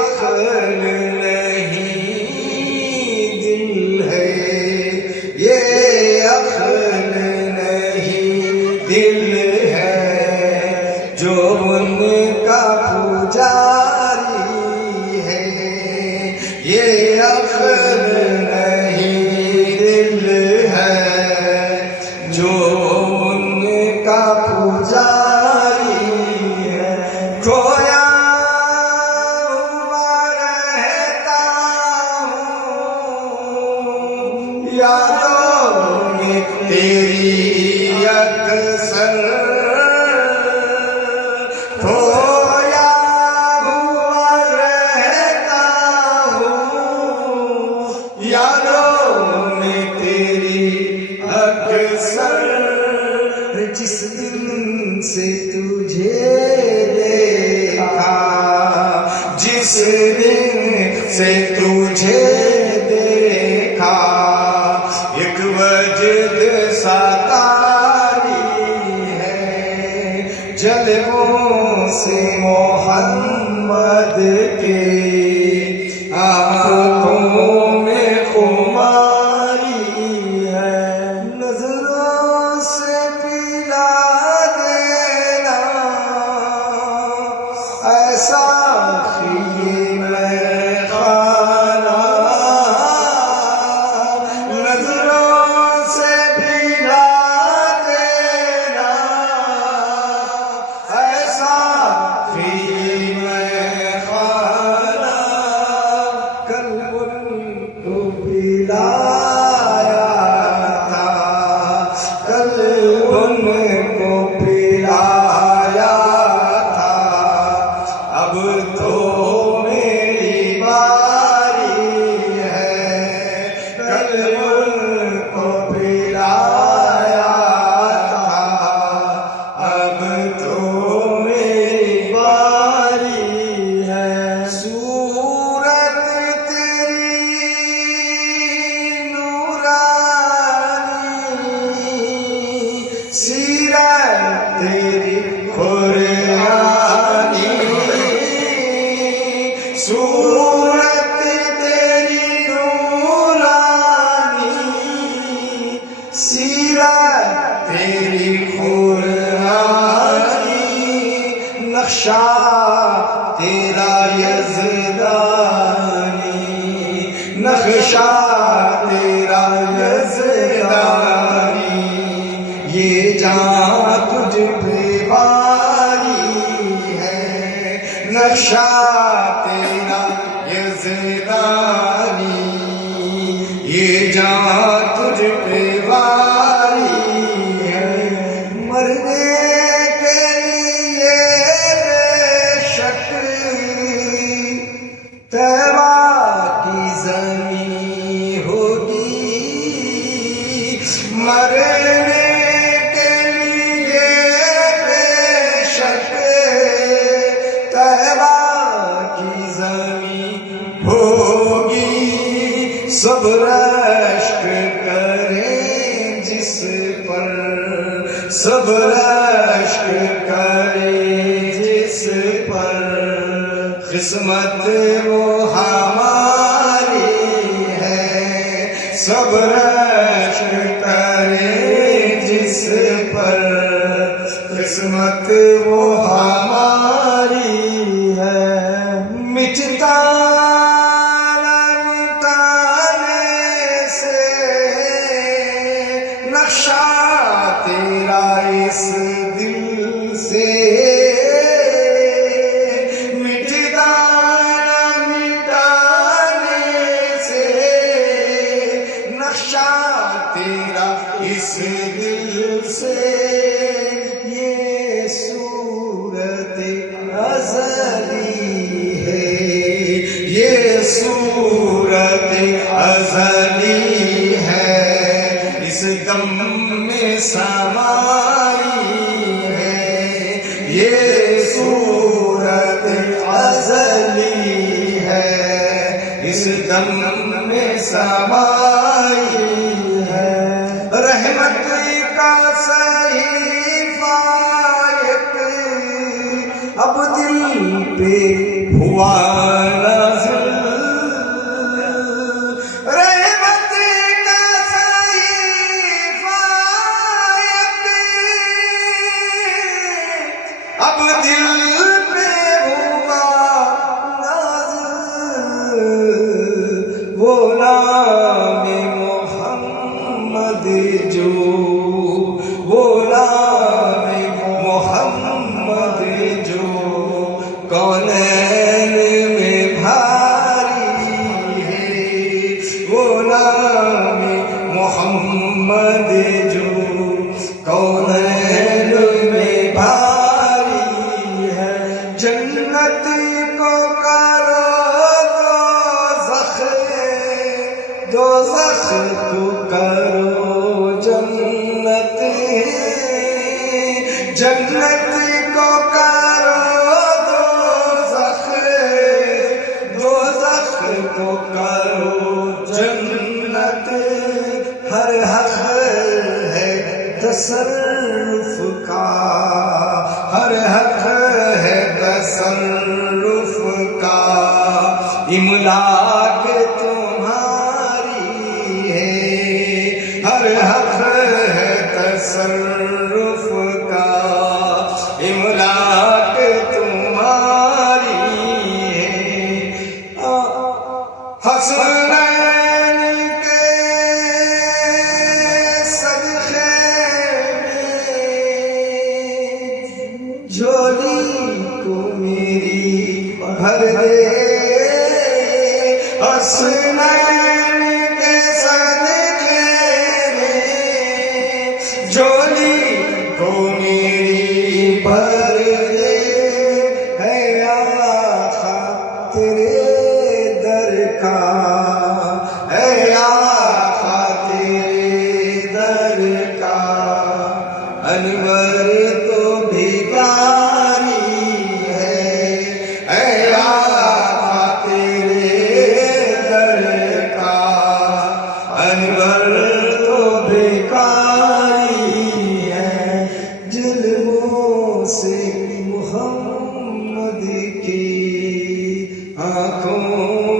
عقل نہیں دل ہے، یہ عقل نہیں دل ہے جو ان کا پجاری ہے، یہ عقل نہیں دل ہے جو ان کا پجاری ہے۔ کھویا ہوا رہتا ہوں یادوں میں تیری اکثر، کھویا ہوا رہتا ہوں یادوں میں تیری اکثر، جس دن سے تجھے دیکھا، جس دن سے تجھے دیکھا، ایک وجد سا طاری ہے جلووں سے محمد کے، آنکھوں میں خماری ہے، نظروں سے پلا دینا ایسا خیے میں خانہ، نظروں سے پلا دینا ایسا خیے میں خانہ، کل ان کو پلایا تھا، کل ان کو پلایا تھا، اب تو میری باری ہے، کل ان کو پلایا تھا، اب تو میری باری ہے۔ صورت تیری نورانی، سیرت تیری قرآنی، صورت تیری نورانی، سیرت تیری قرآنی، نقشہ تیرا یزدانی، نقشہ تیرا یزدانی، یہ جان تجھ پہ باری ہے، نقشہ تیرا یزدانی، یہ جان تجھ پہ باری ہے، مرنے کے لیے بے شک طیبہ کی زمین ہوگی، مرنے کے لیے بے شک طیبہ کی زمین ہوگی، سب رشک کریں جس پر، سب رشک کریں جس پر، قسمت وہ ہماری ہے، سب رشک کریں جس پر، قسمت وہ ہماری ہے، مٹتا مٹانے سے نقشہ تیرا اس دل سے، مٹتا مٹانے سے نقشہ تیرا اس دل سے، یہ صورت ازلی ہے، یہ صورت ازلی ہے، اس دم میں سمائی ہے، یہ صورت ازلی ہے، اس دم میں سمائی ہے، رحمت کا صحیفہ ایک اب دل پہ ہوا کو کرو جنت، ہر حق ہے تصرف کا، ہر حق ہے تصرف کا، املاک تمہاری ہے، ہر حق ہے تصرف کا، املاک تمہاری ہے۔ حسنین کے صدقے میں جھولی کو میری بھر دے، حسنین کے صدقے میں جھولی کو میری بھر دے، ہے آقا تیرے در کا، ہے آقا تیرے در کا، انور تو بھکاری ہے، ہے آقا تیرے در کا، انور تو بھکاری ہے، جلووں سے محمد کی آنکھوں